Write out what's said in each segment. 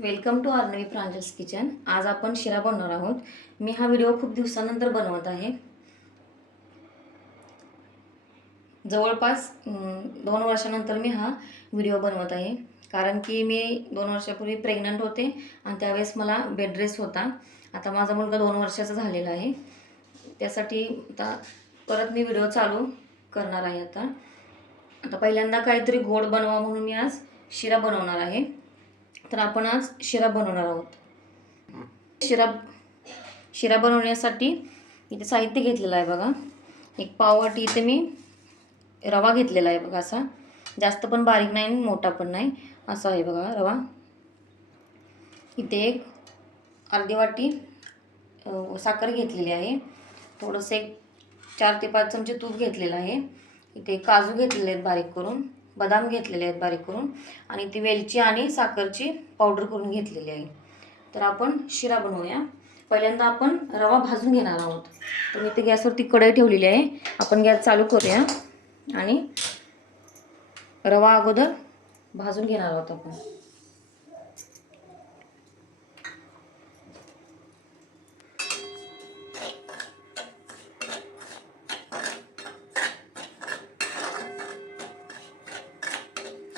Welcome to Arnavi Pranjal's kitchen. आज आपण शिरा बनवणार आहोत। मी हा व्हिडिओ खूप दिवसानंतर बनवत आहे। जवळपास 2 वर्षानंतर मी हा व्हिडिओ बनवत आहे, कारण की मी 2 वर्षापूर्वी प्रेग्नंट होते आणि त्यावेळेस मला बेड रेस्ट होता। आता माझा मुलगा 2 वर्षाचा झालेला आहे, त्यासाठी आता परत मी व्हिडिओ चालू करणार आहे। आता पहिल्यांदा काहीतरी गोड बनवा म्हणून मी आज शिरा बनवणार आहे। तर आपण आज शिरा बनवणार आहोत। शिरा बनवण्यासाठी इथे साहित्य घेतलेलं आहे बघा। एक पाव वाटी इथे मी रवा घेतलेला आहे बघा, असा जास्त पण बारीक नाही मोठा पण नाही, असा आहे बघा रवा। इथे एक अर्धी वाटी साखर घेतलेली आहे। थोडंसं एक 4 ते 5 चमचे तूप घेतलेलं आहे। इथे काजू घेतलेले आहेत बारीक करून, बदाम घेतलेले आहेत बारीक करून, आणि ती वेलची आणि साखरची पावडर करून घेतलेली आहे। तर आपण शिरा बनवूया। पहिल्यांदा आपण रवा भाजून घेणार आहोत। तर मी इथे गॅसवरती कढई ठेवलेली आहे। आपण गॅस चालू करूया आणि रवा अगोदर भाजून घेणार आहोत आपण।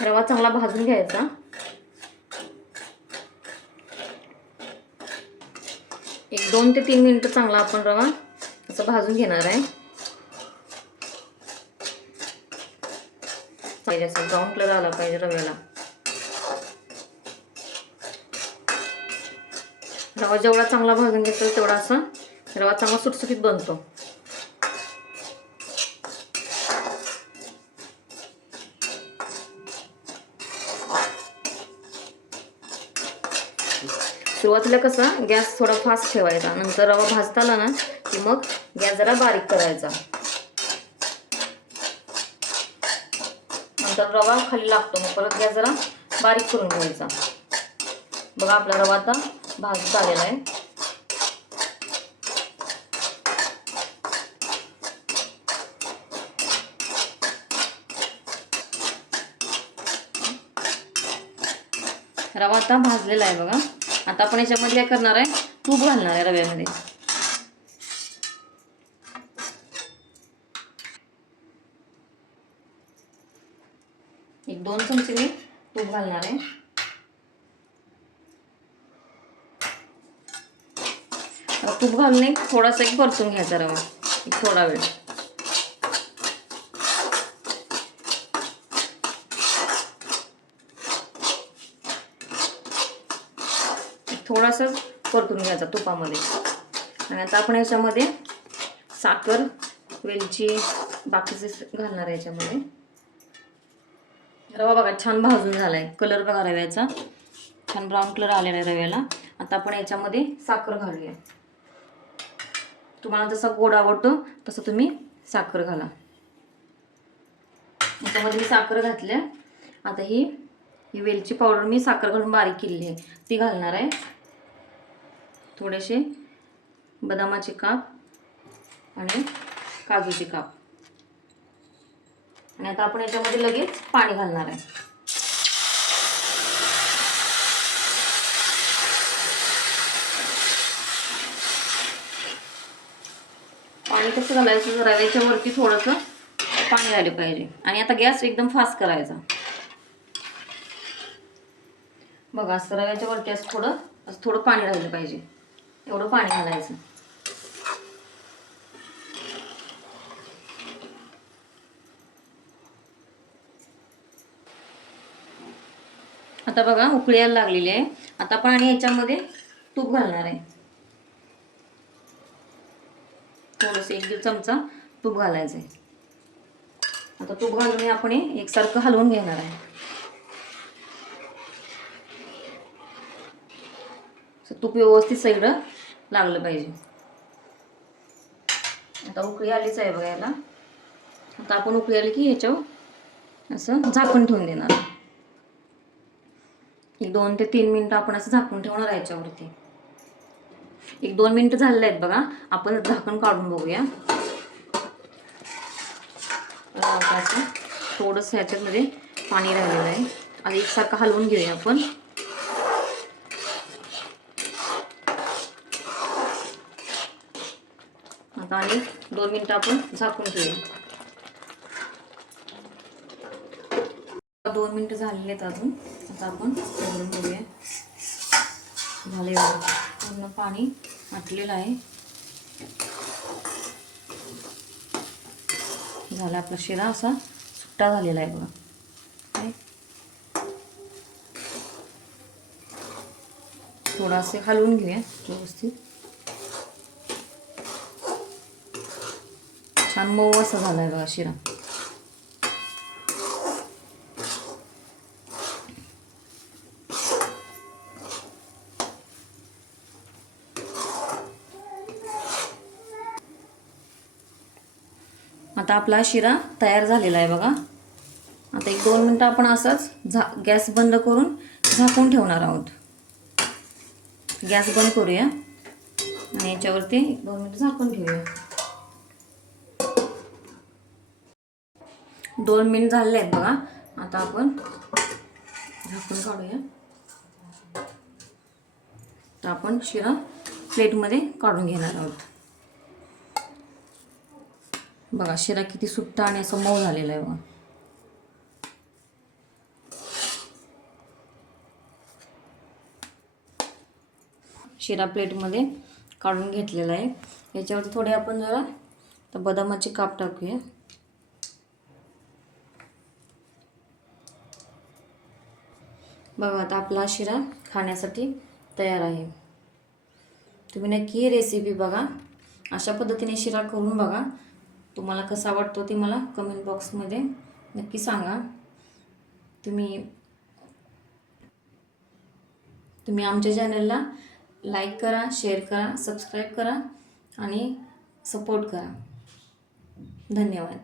रवा चांगला भाजून घ्यायचा। एक 2 ते 3 मिनिटं चांगला आपण रवा असं भाजून घेणार आहे। पाहिजे असं ब्राऊन कलर आला पाहिजे रव्याला। रवा जेवढा चांगला भाजून घेतो तेवढा असा रवा चांगला सुटसुटीत बनतो। सुरुवातीला कसा गॅस थोडा फास्ट ठेवायचा, नंतर रवा भाजता आला ना की मग गॅस जरा बारीक करायचा, नंतर रवा खाली लागतो, मग परत गॅस जरा बारीक करून घ्यायचा। बघा आपला रवा आता भाजत आलेला आहे। रवा आता भाजलेला आहे बघा। आता आपण याच्यामध्ये काय करणार आहे, तूप घालणार आहे रव्यामध्ये। एक 2 चमचे मी तूप घालणार आहे। तूप घालून थोडासा परतून घ्यायचा रवा थोडा वेळ। थोडासा परतून घ्यायचा तुपामध्ये। आणि आता आपण याच्यामध्ये साखर, वेलची, बाकीचे घालणार आहे याच्यामध्ये। रवा बघा छान भाजून झालाय, कलर बघा रव्याचा छान ब्राऊन कलर आलेला आहे रव्याला। आता आपण याच्यामध्ये साखर घालूया। तुम्हाला जसा गोड आवडतो तसं तुम्ही साखर घाला। याच्यामध्ये मी साखर घातल्या। आता ही वेलची पावडर मी साखर घालून बारीक केलेली आहे ती घालणार आहे। थोडेसे बदामाचे काप आणि काजूचे काप। आणि आता आपण याच्यामध्ये लगेच पाणी घालणार आहे। पाणी कसं घालायचं, रव्याच्या वरती थोडंसं पाणी घालायला पाहिजे। आणि आता गॅस एकदम फास्ट करायचा। बघा असं रव्याच्या वरती असं थोडं पाणी राहिलं पाहिजे, एवढं पाणी घालायचं। आता बघा उकळी यायला लागलेली आहे। आता आपण आणि याच्यामध्ये तूप घालणार आहे। थोडंसं 1-1.5 चमचा तूप घालायचं आहे। आता तूप घालून आपण एकसारखं हलवून घेणार आहे। तूप व्यवस्थित सगळं लागलं पाहिजे। आता उकळी आलीच आहे बघा याला। आता आपण उकळी आली की ह्याच्यावर असं झाकण ठेवून देणार। एक 2 ते 3 मिनिटं आपण असं झाकून ठेवणार आहे याच्यावरती। एक 2 मिनिटं झालेले आहेत बघा। आपण झाकण काढून बघूया। थोडंसं ह्याच्यामध्ये पाणी राहिलेलं आहे। आता एकसारखं हलवून घेऊया आपण। आता आणि 2 मिनिटं आपण झाकून ठेवूया. 2 मिनिटं झालेले आहेत अजून. आता आपण उघडून बघूया. झाले बघा, पूर्ण पाणी आटलेलं आहे. झाला आपला शिरा असा सुट्टा झालेला आहे बघा. थोडासे हलवून घेऊया व्यवस्थित. छान मऊ असा झाला आहे बघा शिरा. आता आपला शिरा तयार झालेला आहे बघा. आता 1-2 मिनिटं आपण असंच गॅस बंद करून झाकून ठेवणार आहोत. गॅस बंद करूया आणि याच्यावरती 1-2 मिनिटं झाकून घेऊया. 2 मिनिट झाले आहेत बघा. आता आपण झाकून काढूया. तर आपण शिरा प्लेटमध्ये काढून घेणार आहोत. बघा शिरा किती सुट्टा आणि असं मऊ झालेला आहे बघा. शिरा प्लेटमध्ये काढून घेतलेला आहे. याच्यावरती थोडे आपण जरा तर बदामाचे काप टाकूया. बघा आता आपला शिरा खाण्यासाठी तयार आहे. तुम्ही नक्की ही रेसिपी बघा. अशा पद्धतीने शिरा करून बघा. तुम्हाला कसा वाटतो ते मला कमेंट बॉक्समध्ये नक्की सांगा. तुम्ही आमच्या चॅनलला लाईक करा, शेअर करा, सबस्क्राईब करा आणि सपोर्ट करा. धन्यवाद.